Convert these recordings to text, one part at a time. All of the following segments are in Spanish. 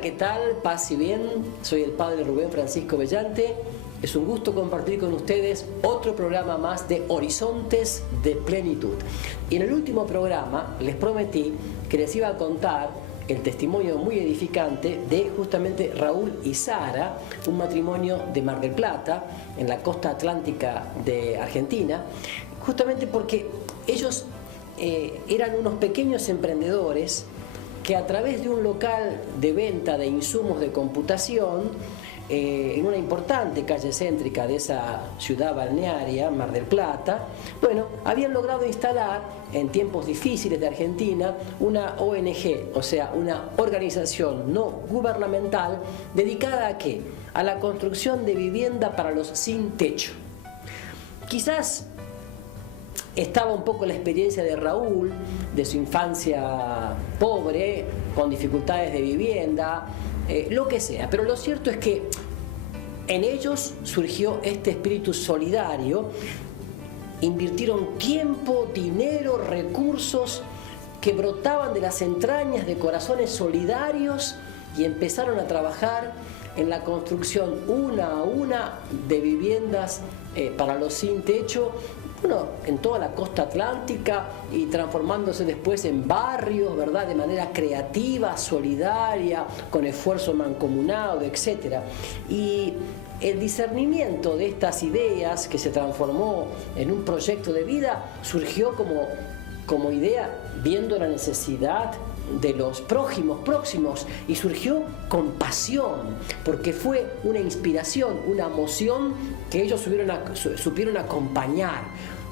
Hola, ¿qué tal? Paz y bien. Soy el padre Rubén Francisco Bellante. Es un gusto compartir con ustedes otro programa más de Horizontes de Plenitud. Y en el último programa les prometí que les iba a contar el testimonio muy edificante de justamente Raúl y Sara, un matrimonio de Mar del Plata, en la costa atlántica de Argentina, justamente porque ellos eran unos pequeños emprendedores que a través de un local de venta de insumos de computación en una importante calle céntrica de esa ciudad balnearia, Mar del Plata, bueno, habían logrado instalar en tiempos difíciles de Argentina una ONG, o sea, una organización no gubernamental dedicada ¿a qué? A la construcción de vivienda para los sin techo. Quizás estaba un poco la experiencia de Raúl, de su infancia pobre, con dificultades de vivienda, lo que sea. Pero lo cierto es que en ellos surgió este espíritu solidario, invirtieron tiempo, dinero, recursos que brotaban de las entrañas de corazones solidarios y empezaron a trabajar en la construcción una a una de viviendas para los sin techo, bueno, en toda la costa atlántica y transformándose después en barrios, ¿verdad? De manera creativa, solidaria, con esfuerzo mancomunado, etc. Y el discernimiento de estas ideas que se transformó en un proyecto de vida surgió como idea viendo la necesidad de los próximos y surgió con pasión porque fue una inspiración, una emoción que ellos supieron acompañar,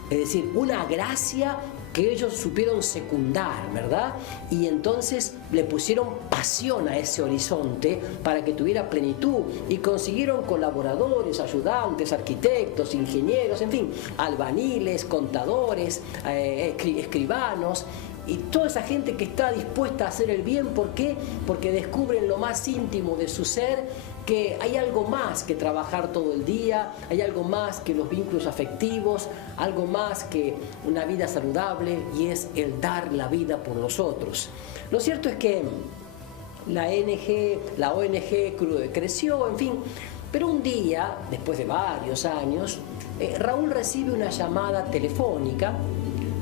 es decir, una gracia que ellos supieron secundar, ¿verdad? Y entonces le pusieron pasión a ese horizonte para que tuviera plenitud y consiguieron colaboradores, ayudantes, arquitectos, ingenieros, en fin, albañiles, contadores, escribanos y toda esa gente que está dispuesta a hacer el bien. ¿Por qué? Porque descubren lo más íntimo de su ser, que hay algo más que trabajar todo el día, hay algo más que los vínculos afectivos, algo más que una vida saludable, y es el dar la vida por los otros. Lo cierto es que la ONG creció, en fin, pero un día, después de varios años, Raúl recibe una llamada telefónica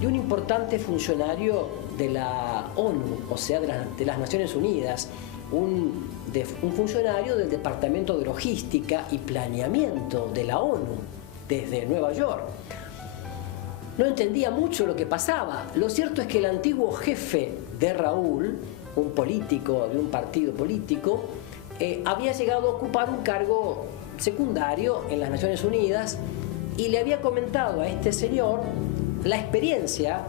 de un importante funcionario de la ONU, o sea, de las Naciones Unidas, un funcionario del Departamento de Logística y Planeamiento de la ONU, desde Nueva York. No entendía mucho lo que pasaba. Lo cierto es que el antiguo jefe de Raúl, un político de un partido político, había llegado a ocupar un cargo secundario en las Naciones Unidas y le había comentado a este señor la experiencia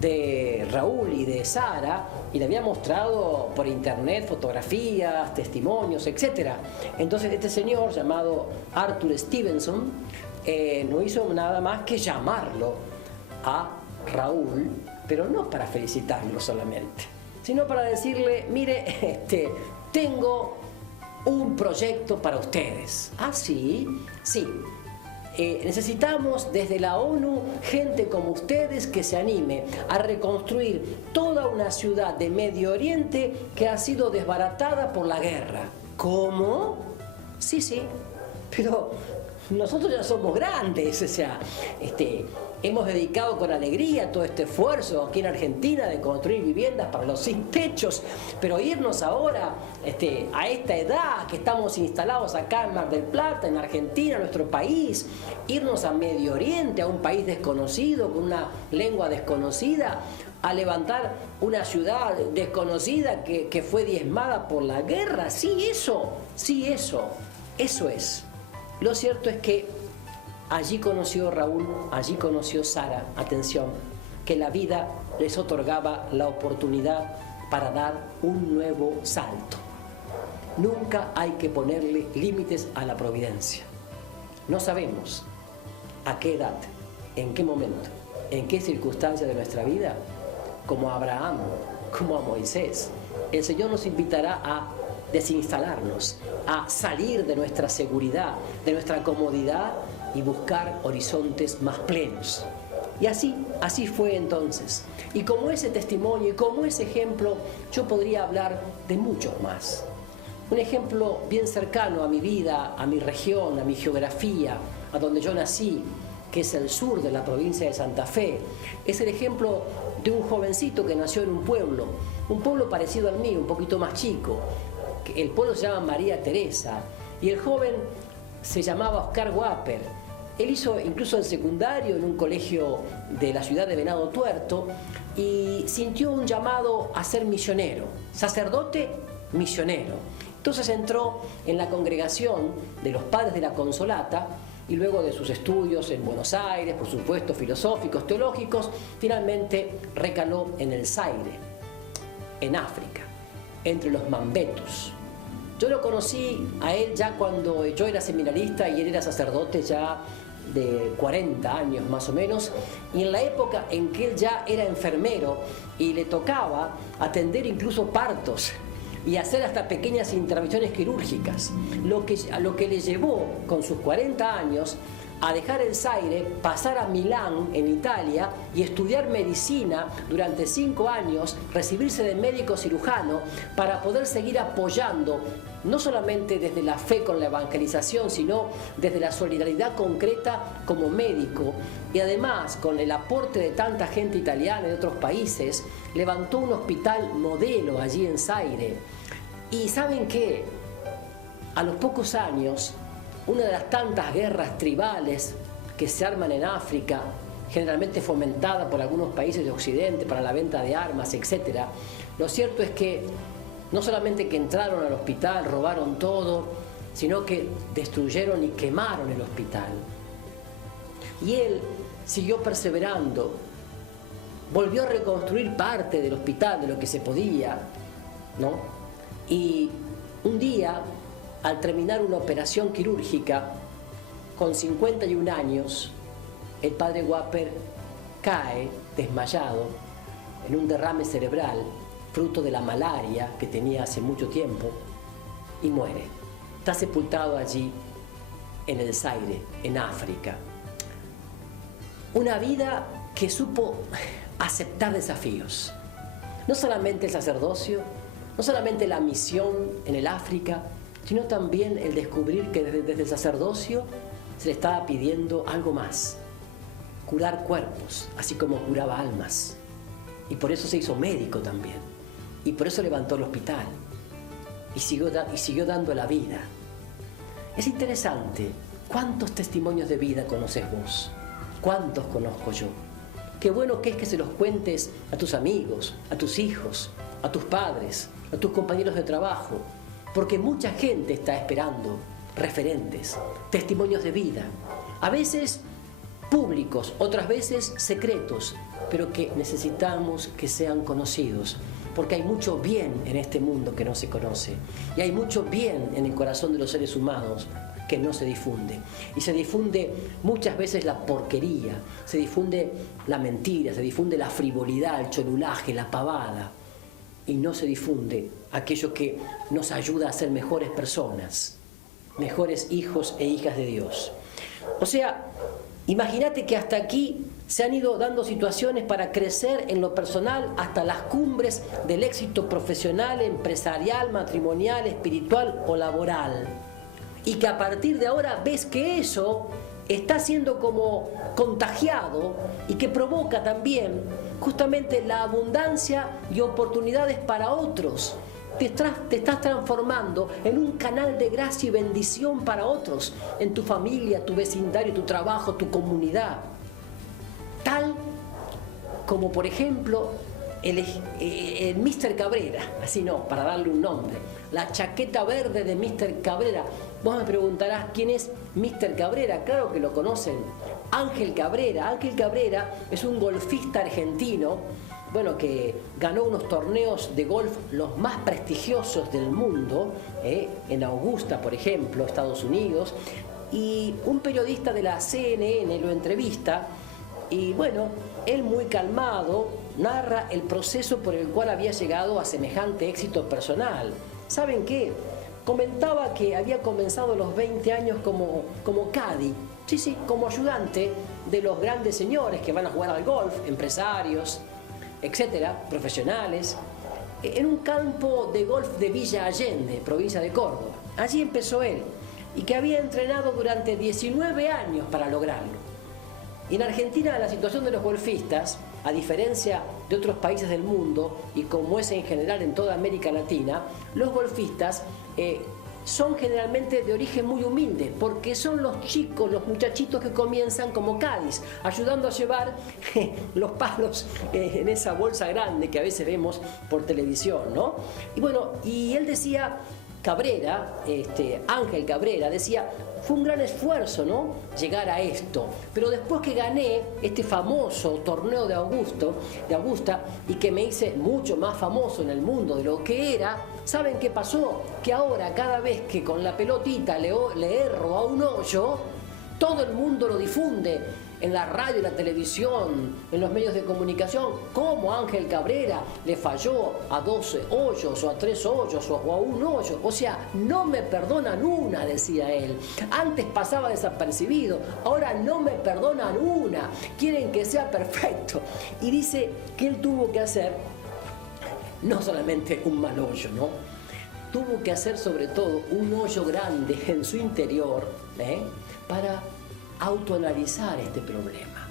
de Raúl y de Sara, y le había mostrado por internet fotografías, testimonios, etc. Entonces este señor llamado Arthur Stevenson no hizo nada más que llamarlo a Raúl, pero no para felicitarlo solamente, sino para decirle: mire, tengo un proyecto para ustedes. ¿Ah, sí? Sí. Necesitamos desde la ONU gente como ustedes que se anime a reconstruir toda una ciudad de Medio Oriente que ha sido desbaratada por la guerra. ¿Cómo? Sí, pero nosotros ya somos grandes, o sea, hemos dedicado con alegría todo este esfuerzo aquí en Argentina de construir viviendas para los sin techos, pero irnos ahora a esta edad que estamos instalados acá en Mar del Plata, en Argentina, nuestro país, irnos a Medio Oriente, a un país desconocido, con una lengua desconocida, a levantar una ciudad desconocida que fue diezmada por la guerra. Sí, eso es. Lo cierto es que allí conoció Raúl, allí conoció Sara, atención, que la vida les otorgaba la oportunidad para dar un nuevo salto. Nunca hay que ponerle límites a la providencia. No sabemos a qué edad, en qué momento, en qué circunstancia de nuestra vida, como a Abraham, como a Moisés, el Señor nos invitará a desinstalarnos, a salir de nuestra seguridad, de nuestra comodidad y buscar horizontes más plenos. Y así fue entonces. Y como ese testimonio y como ese ejemplo, yo podría hablar de muchos más. Un ejemplo bien cercano a mi vida, a mi región, a mi geografía, a donde yo nací, que es el sur de la provincia de Santa Fe, es el ejemplo de un jovencito que nació en un pueblo parecido al mío, un poquito más chico. El pueblo se llama María Teresa y el joven se llamaba Oscar Wapper. Él hizo incluso el secundario en un colegio de la ciudad de Venado Tuerto y sintió un llamado a ser misionero, sacerdote misionero. Entonces entró en la congregación de los Padres de la Consolata y luego de sus estudios en Buenos Aires, por supuesto, filosóficos, teológicos, finalmente recaló en el Zaire, en África, entre los Mambetus. Yo lo conocí a él ya cuando yo era seminarista y él era sacerdote ya de 40 años más o menos, y en la época en que él ya era enfermero y le tocaba atender incluso partos y hacer hasta pequeñas intervenciones quirúrgicas, lo que le llevó con sus 40 años a dejar el Zaire, pasar a Milán, en Italia, y estudiar medicina durante 5 años, recibirse de médico cirujano para poder seguir apoyando, no solamente desde la fe con la evangelización, sino desde la solidaridad concreta como médico, y además con el aporte de tanta gente italiana y de otros países, levantó un hospital modelo allí en Zaire. Y ¿saben qué? A los pocos años, una de las tantas guerras tribales que se arman en África, generalmente fomentada por algunos países de Occidente para la venta de armas, etc. Lo cierto es que no solamente que entraron al hospital, robaron todo, sino que destruyeron y quemaron el hospital. Y él siguió perseverando, volvió a reconstruir parte del hospital, de lo que se podía, ¿no? Y un día, al terminar una operación quirúrgica, con 51 años, el padre Wapper cae desmayado en un derrame cerebral, fruto de la malaria que tenía hace mucho tiempo, y muere. Está sepultado allí en el Zaire, en África. Una vida que supo aceptar desafíos. No solamente el sacerdocio, no solamente la misión en el África, sino también el descubrir que desde el sacerdocio se le estaba pidiendo algo más. Curar cuerpos, así como curaba almas. Y por eso se hizo médico también. Y por eso levantó el hospital. Y siguió dando la vida. Es interesante. ¿Cuántos testimonios de vida conoces vos? ¿Cuántos conozco yo? Qué bueno que es que se los cuentes a tus amigos, a tus hijos, a tus padres, a tus compañeros de trabajo. Porque mucha gente está esperando referentes, testimonios de vida. A veces públicos, otras veces secretos, pero que necesitamos que sean conocidos, porque hay mucho bien en este mundo que no se conoce, y hay mucho bien en el corazón de los seres humanos que no se difunde. Y se difunde muchas veces la porquería, se difunde la mentira, se difunde la frivolidad, el cholulaje, la pavada, y no se difunde aquello que nos ayuda a ser mejores personas, mejores hijos e hijas de Dios. O sea, imagínate que hasta aquí se han ido dando situaciones para crecer en lo personal hasta las cumbres del éxito profesional, empresarial, matrimonial, espiritual o laboral. Y que a partir de ahora ves que eso está siendo como contagiado y que provoca también justamente la abundancia y oportunidades para otros. Te estás transformando en un canal de gracia y bendición para otros, en tu familia, tu vecindario, tu trabajo, tu comunidad. Tal como, por ejemplo, el Mr. Cabrera, así no, para darle un nombre, la chaqueta verde de Mr. Cabrera. Vos me preguntarás quién es Mr. Cabrera. Claro que lo conocen. Ángel Cabrera. Ángel Cabrera es un golfista argentino, bueno, que ganó unos torneos de golf los más prestigiosos del mundo, en Augusta, por ejemplo, Estados Unidos, y un periodista de la CNN lo entrevista y bueno, él muy calmado narra el proceso por el cual había llegado a semejante éxito personal. ¿Saben qué? Comentaba que había comenzado a los 20 años como caddy, sí, como ayudante de los grandes señores que van a jugar al golf, empresarios, etcétera, profesionales. en un campo de golf de Villa Allende, provincia de Córdoba. Allí empezó él, y que había entrenado durante 19 años para lograrlo. Y en Argentina la situación de los golfistas, a diferencia de otros países del mundo, y como es en general en toda América Latina, los golfistas son generalmente de origen muy humilde, porque son los chicos, los muchachitos que comienzan como caddies, ayudando a llevar los palos en esa bolsa grande que a veces vemos por televisión, ¿no? Y bueno, y él decía, Cabrera, Ángel Cabrera, decía, fue un gran esfuerzo, ¿no?, llegar a esto, pero después que gané este famoso torneo de Augusta, y que me hice mucho más famoso en el mundo de lo que era, ¿saben qué pasó? Que ahora cada vez que con la pelotita le erro a un hoyo, todo el mundo lo difunde en la radio, en la televisión, en los medios de comunicación, cómo Ángel Cabrera le falló a 12 hoyos o a 3 hoyos o a un hoyo. O sea, no me perdonan una, decía él. Antes pasaba desapercibido, ahora no me perdonan una. Quieren que sea perfecto. Y dice que él tuvo que hacer no solamente un mal hoyo, ¿no? Tuvo que hacer sobre todo un hoyo grande en su interior, para autoanalizar este problema.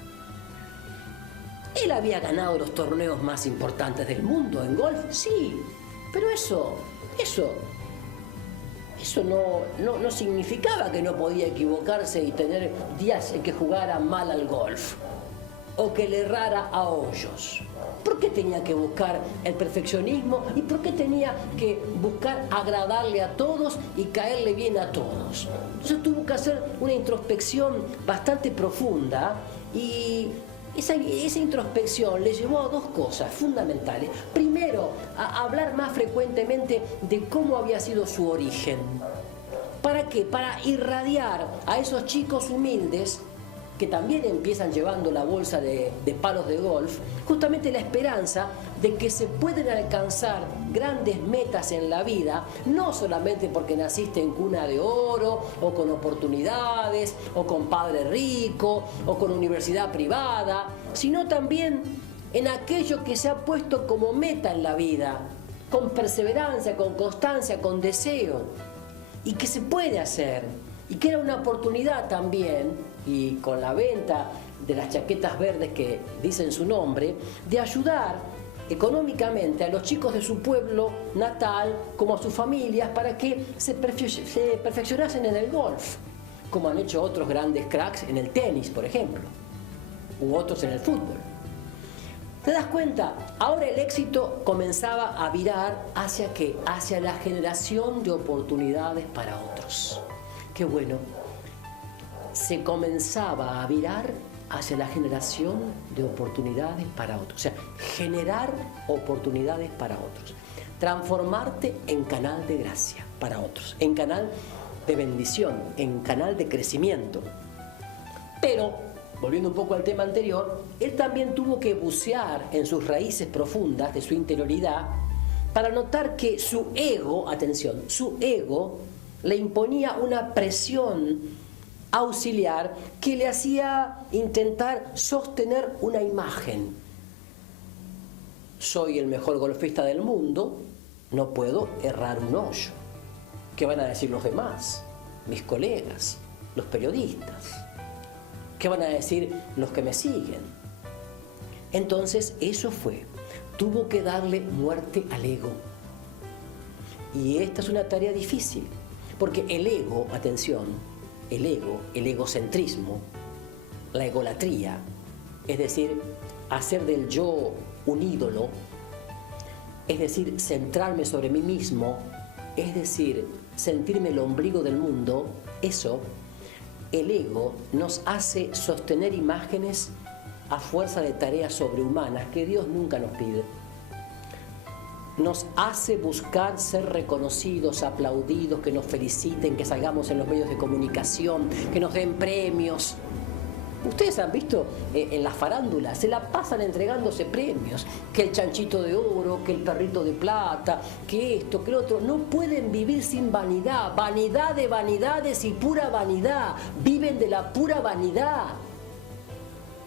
Él había ganado los torneos más importantes del mundo en golf, sí, pero eso no significaba que no podía equivocarse y tener días en que jugara mal al golf o que le errara a hoyos. ¿Por qué tenía que buscar el perfeccionismo y por qué tenía que buscar agradarle a todos y caerle bien a todos? Entonces tuvo que hacer una introspección bastante profunda, y esa introspección le llevó a dos cosas fundamentales. Primero, a hablar más frecuentemente de cómo había sido su origen. ¿Para qué? Para irradiar a esos chicos humildes que también empiezan llevando la bolsa de palos de golf, justamente la esperanza de que se pueden alcanzar grandes metas en la vida, no solamente porque naciste en cuna de oro, o con oportunidades, o con padre rico, o con universidad privada, sino también en aquello que se ha puesto como meta en la vida, con perseverancia, con constancia, con deseo, y que se puede hacer, y que era una oportunidad también, y con la venta de las chaquetas verdes que dicen su nombre, de ayudar económicamente a los chicos de su pueblo natal como a sus familias para que se perfeccionasen en el golf, como han hecho otros grandes cracks en el tenis, por ejemplo, u otros en el fútbol. ¿Te das cuenta? Ahora el éxito comenzaba a virar ¿hacia qué? Hacia la generación de oportunidades para otros. ¡Qué bueno! Se comenzaba a virar hacia la generación de oportunidades para otros. O sea, generar oportunidades para otros. Transformarte en canal de gracia para otros, en canal de bendición, en canal de crecimiento. Pero, volviendo un poco al tema anterior, él también tuvo que bucear en sus raíces profundas de su interioridad para notar que su ego, atención, su ego le imponía una presión auxiliar que le hacía intentar sostener una imagen. Soy el mejor golfista del mundo, no puedo errar un hoyo. ¿Qué van a decir los demás? Mis colegas, los periodistas. ¿Qué van a decir los que me siguen? Entonces eso tuvo que darle muerte al ego. Y esta es una tarea difícil, porque el ego, atención, el egocentrismo, la egolatría, es decir, hacer del yo un ídolo, es decir, centrarme sobre mí mismo, es decir, sentirme el ombligo del mundo, el ego nos hace sostener imágenes a fuerza de tareas sobrehumanas que Dios nunca nos pide. Nos hace buscar ser reconocidos, aplaudidos, que nos feliciten, que salgamos en los medios de comunicación, que nos den premios. Ustedes han visto en las farándulas, se la pasan entregándose premios, que el chanchito de oro, que el perrito de plata, que esto, que lo otro. No pueden vivir sin vanidad, vanidad de vanidades y pura vanidad. Viven de la pura vanidad,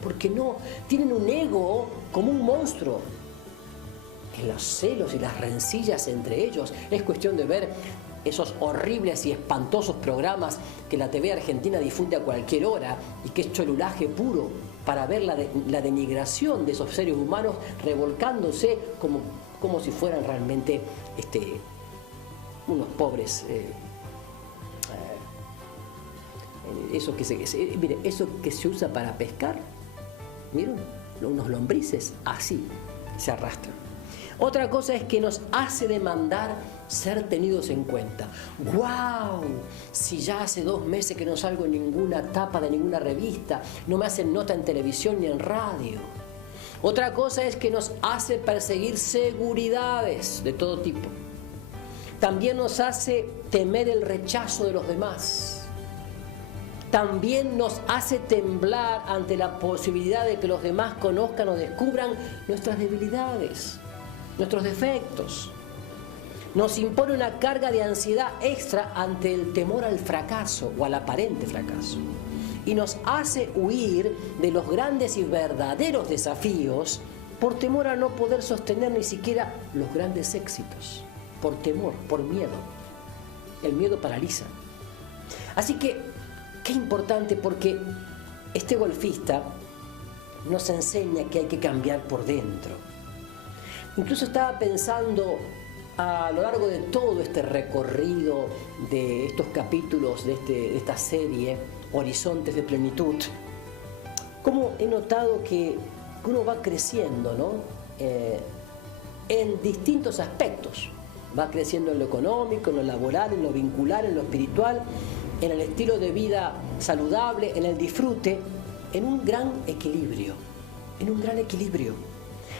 porque no tienen un ego como un monstruo. en los celos y las rencillas entre ellos. Es cuestión de ver esos horribles y espantosos programas que la TV argentina difunde a cualquier hora y que es cholulaje puro, para ver la denigración de esos seres humanos revolcándose como si fueran realmente unos pobres. Eso que se usa para pescar, ¿vieron? Unos lombrices así se arrastran. Otra cosa es que nos hace demandar ser tenidos en cuenta. ¡Guau! Si ya hace 2 meses que no salgo en ninguna tapa de ninguna revista, no me hacen nota en televisión ni en radio. Otra cosa es que nos hace perseguir seguridades de todo tipo. También nos hace temer el rechazo de los demás. También nos hace temblar ante la posibilidad de que los demás conozcan o descubran nuestras debilidades, nuestros defectos. Nos impone una carga de ansiedad extra ante el temor al fracaso o al aparente fracaso. Y nos hace huir de los grandes y verdaderos desafíos por temor a no poder sostener ni siquiera los grandes éxitos. Por temor, por miedo. El miedo paraliza. Así que, qué importante, porque este golfista nos enseña que hay que cambiar por dentro. Incluso estaba pensando a lo largo de todo este recorrido de estos capítulos de esta serie, Horizontes de Plenitud, cómo he notado que uno va creciendo, ¿no? En distintos aspectos. Va creciendo en lo económico, en lo laboral, en lo vincular, en lo espiritual, en el estilo de vida saludable, en el disfrute, en un gran equilibrio,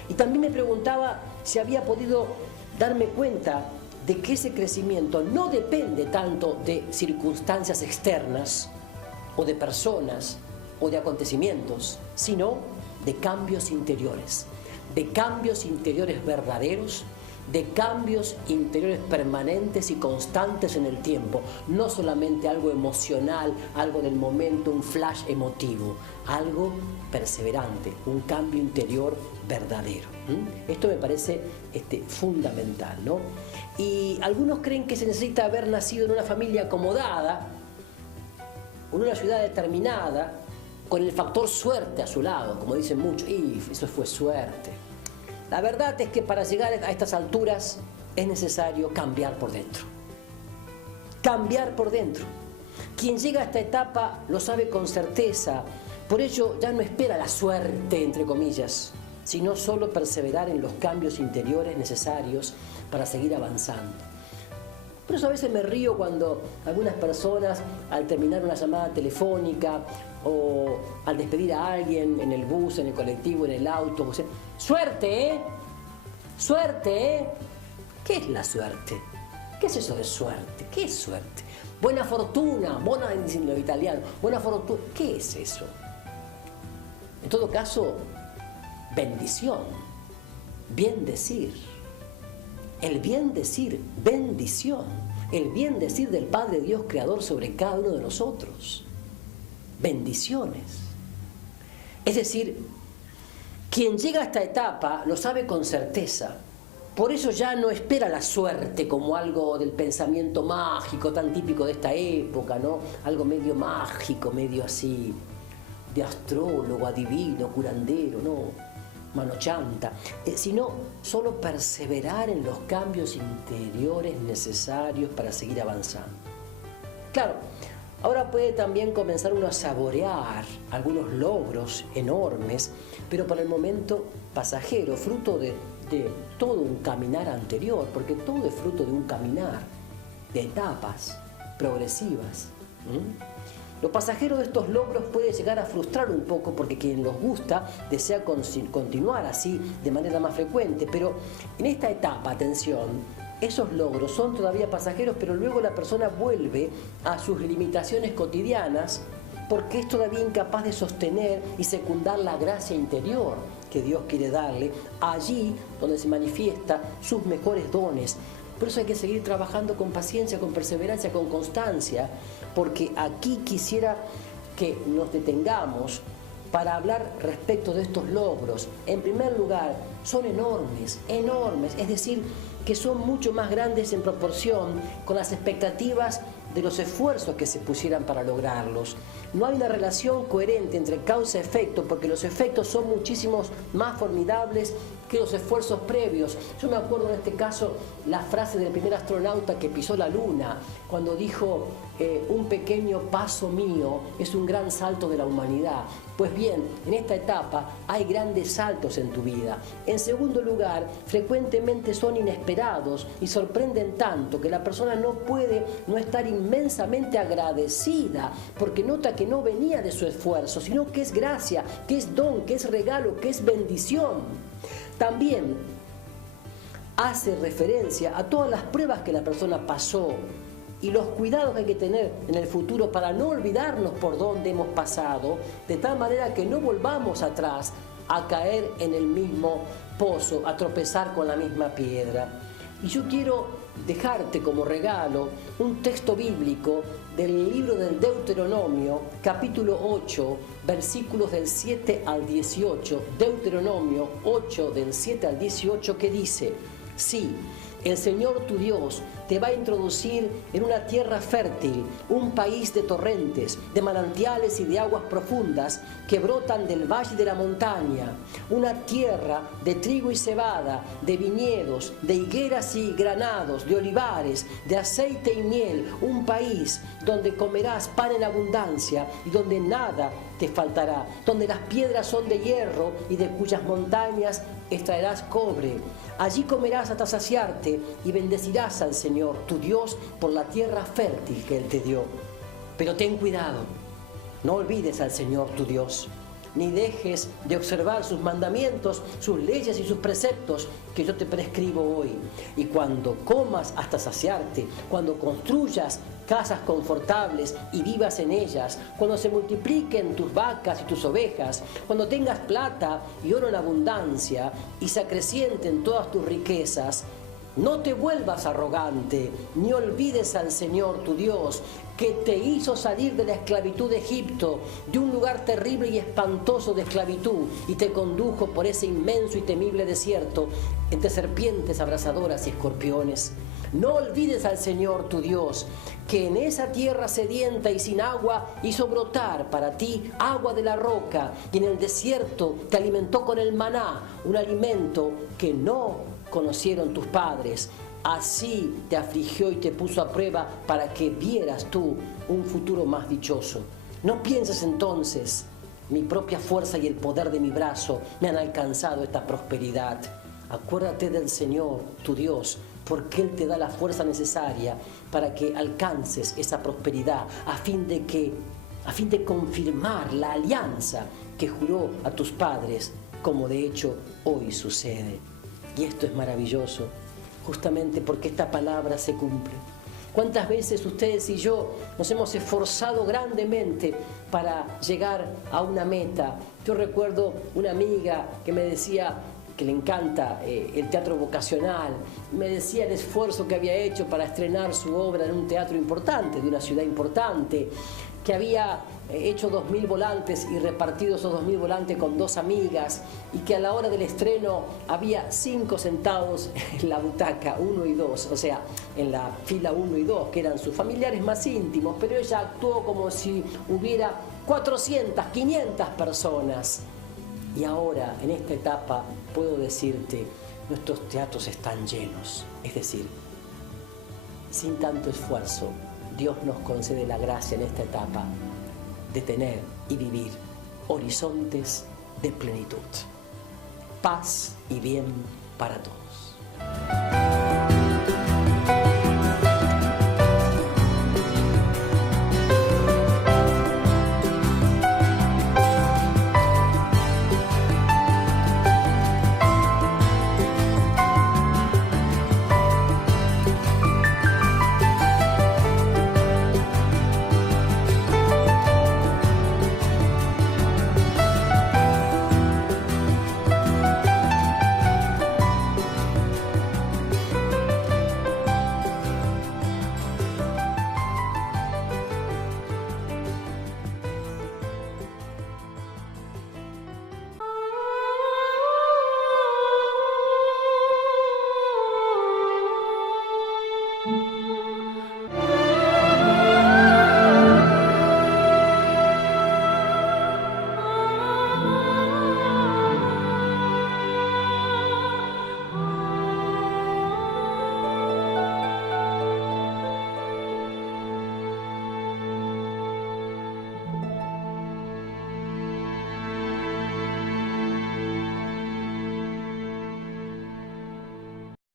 Y también me preguntaba si había podido darme cuenta de que ese crecimiento no depende tanto de circunstancias externas o de personas o de acontecimientos, sino de cambios interiores verdaderos, de cambios interiores permanentes y constantes en el tiempo, no solamente algo emocional, algo del momento, un flash emotivo, algo perseverante, un cambio interior verdadero. Esto me parece fundamental, ¿no? Y algunos creen que se necesita haber nacido en una familia acomodada, en una ciudad determinada, con el factor suerte a su lado, como dicen muchos, y eso fue suerte. La verdad es que para llegar a estas alturas es necesario cambiar por dentro. Cambiar por dentro. Quien llega a esta etapa lo sabe con certeza, por ello ya no espera la suerte, entre comillas, sino solo perseverar en los cambios interiores necesarios para seguir avanzando. Por eso a veces me río cuando algunas personas, al terminar una llamada telefónica o al despedir a alguien en el bus, en el colectivo, en el auto, dicen, ¡suerte, eh! ¡Suerte, eh! ¿Qué es la suerte? ¿Qué es eso de suerte? ¿Qué es suerte? Buena fortuna, buona dicen los italianos, buena fortuna, ¿qué es eso? En todo caso, bendición, bien decir. El bien decir, bendición, el bien decir del Padre Dios Creador sobre cada uno de nosotros. Bendiciones. Es decir, quien llega a esta etapa lo sabe con certeza. Por eso ya no espera la suerte como algo del pensamiento mágico tan típico de esta época, ¿no? Algo medio mágico, medio así, de astrólogo, adivino, curandero, ¿no? Mano chanta, sino solo perseverar en los cambios interiores necesarios para seguir avanzando. Claro, ahora puede también comenzar uno a saborear algunos logros enormes, pero por el momento pasajero, fruto de todo un caminar anterior, porque todo es fruto de un caminar, de etapas progresivas. Lo pasajero de estos logros puede llegar a frustrar un poco porque quien los gusta desea continuar así de manera más frecuente, pero en esta etapa, atención, esos logros son todavía pasajeros, pero luego la persona vuelve a sus limitaciones cotidianas porque es todavía incapaz de sostener y secundar la gracia interior que Dios quiere darle, allí donde se manifiesta sus mejores dones. Por eso hay que seguir trabajando con paciencia, con perseverancia, con constancia, porque aquí quisiera que nos detengamos para hablar respecto de estos logros. En primer lugar, son enormes, enormes, es decir, que son mucho más grandes en proporción con las expectativas de los esfuerzos que se pusieran para lograrlos. No hay una relación coherente entre causa y efecto, porque los efectos son muchísimos más formidables que los esfuerzos previos. Yo me acuerdo en este caso la frase del primer astronauta que pisó la Luna, cuando dijo, un pequeño paso mío es un gran salto de la humanidad. Pues bien, en esta etapa hay grandes saltos en tu vida. En segundo lugar, frecuentemente son inesperados y sorprenden tanto que la persona no puede no estar inmensamente agradecida, porque nota que no venía de su esfuerzo, sino que es gracia, que es don, que es regalo, que es bendición. También hace referencia a todas las pruebas que la persona pasó y los cuidados que hay que tener en el futuro para no olvidarnos por dónde hemos pasado, de tal manera que no volvamos atrás a caer en el mismo pozo, a tropezar con la misma piedra. Y yo quiero dejarte como regalo un texto bíblico del libro del Deuteronomio, capítulo 8, versículos del 7 al 18, Deuteronomio 8, del 7 al 18, que dice, sí, el Señor tu Dios te va a introducir en una tierra fértil, un país de torrentes, de manantiales y de aguas profundas que brotan del valle de la montaña, una tierra de trigo y cebada, de viñedos, de higueras y granados, de olivares, de aceite y miel, un país donde comerás pan en abundancia y donde nada te faltará, donde las piedras son de hierro y de cuyas montañas extraerás cobre. Allí comerás hasta saciarte y bendecirás al Señor, tu Dios, por la tierra fértil que Él te dio. Pero ten cuidado, no olvides al Señor, tu Dios, ni dejes de observar sus mandamientos, sus leyes y sus preceptos que yo te prescribo hoy. Y cuando comas hasta saciarte, cuando construyas casas confortables y vivas en ellas, cuando se multipliquen tus vacas y tus ovejas, cuando tengas plata y oro en abundancia y se acrecienten todas tus riquezas, no te vuelvas arrogante, ni olvides al Señor tu Dios, que te hizo salir de la esclavitud de Egipto, de un lugar terrible y espantoso de esclavitud, y te condujo por ese inmenso y temible desierto, entre serpientes abrasadoras y escorpiones. No olvides al Señor tu Dios, que en esa tierra sedienta y sin agua hizo brotar para ti agua de la roca, y en el desierto te alimentó con el maná, un alimento que no conocieron tus padres. Así te afligió y te puso a prueba para que vieras tú un futuro más dichoso. No pienses entonces, mi propia fuerza y el poder de mi brazo me han alcanzado esta prosperidad. Acuérdate del Señor, tu Dios, porque Él te da la fuerza necesaria para que alcances esa prosperidad, a fin de confirmar la alianza que juró a tus padres, como de hecho hoy sucede. Y esto es maravilloso, justamente porque esta palabra se cumple. ¿Cuántas veces ustedes y yo nos hemos esforzado grandemente para llegar a una meta? Yo recuerdo una amiga que me decía que le encanta el teatro vocacional, me decía el esfuerzo que había hecho para estrenar su obra en un teatro importante, de una ciudad importante, que había hecho 2000 volantes y repartido esos 2000 volantes con 2 amigas, y que a la hora del estreno había 5 sentados en la butaca 1 y 2, o sea, en la fila 1 y 2, que eran sus familiares más íntimos, pero ella actuó como si hubiera 400, 500 personas. Y ahora, en esta etapa, puedo decirte, nuestros teatros están llenos, es decir, sin tanto esfuerzo, Dios nos concede la gracia en esta etapa de tener y vivir horizontes de plenitud. Paz y bien para todos.